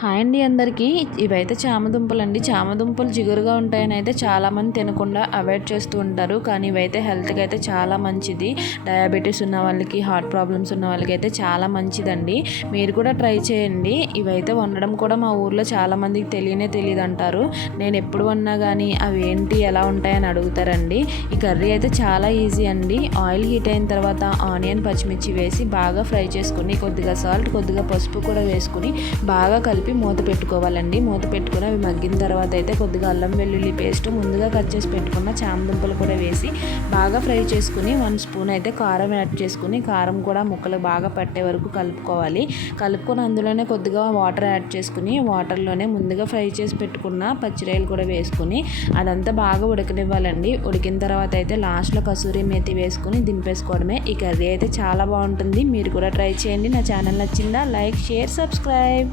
Hi అండి అందరికీ. ఇవైతే చామదుంపలండి. చామదుంపలు జిగురుగా ఉంటాయని అయితే చాలామంది తినకుండా అవాయిడ్ చేస్తూ ఉంటారు. కానీ ఇవైతే హెల్త్కి అయితే చాలా మంచిది. డయాబెటీస్ ఉన్న వాళ్ళకి, హార్ట్ ప్రాబ్లమ్స్ ఉన్న వాళ్ళకి అయితే చాలా మంచిదండి. మీరు కూడా ట్రై చేయండి. ఇవైతే వండడం కూడా మా ఊర్లో చాలామందికి తెలియదు అంటారు. నేను ఎప్పుడు వండినా కానీ అవి ఏంటి ఎలా ఉంటాయని అడుగుతారండి. ఈ కర్రీ అయితే చాలా ఈజీ అండి. ఆయిల్ హీట్ అయిన తర్వాత ఆనియన్, పచ్చిమిర్చి వేసి బాగా ఫ్రై చేసుకుని కొద్దిగా సాల్ట్, కొద్దిగా పసుపు కూడా వేసుకుని బాగా కలిపి మూత పెట్టుకోవాలండి. మూత పెట్టుకుని అవి మగ్గిన తర్వాత అయితే కొద్దిగా అల్లం వెల్లుల్లి పేస్ట్, ముందుగా కట్ చేసి పెట్టుకున్న చామదుంపలు కూడా వేసి బాగా ఫ్రై చేసుకుని 1 స్పూన్ అయితే కారం యాడ్ చేసుకుని, కారం కూడా ముక్కలు బాగా పట్టే వరకు కలుపుకోవాలి. కలుపుకొని అందులోనే కొద్దిగా వాటర్ యాడ్ చేసుకుని, వాటర్లోనే ముందుగా ఫ్రై చేసి పెట్టుకున్న పచ్చిరొయ్యలు కూడా వేసుకుని అదంతా బాగా ఉడకనివ్వాలండి. ఉడికిన తర్వాత అయితే లాస్ట్లో కసూరి మేతి వేసుకుని దింపేసుకోవడమే. ఈ కర్రీ అయితే చాలా బాగుంటుంది. మీరు కూడా ట్రై చేయండి. నా ఛానల్ నచ్చిందా? Like, share, subscribe.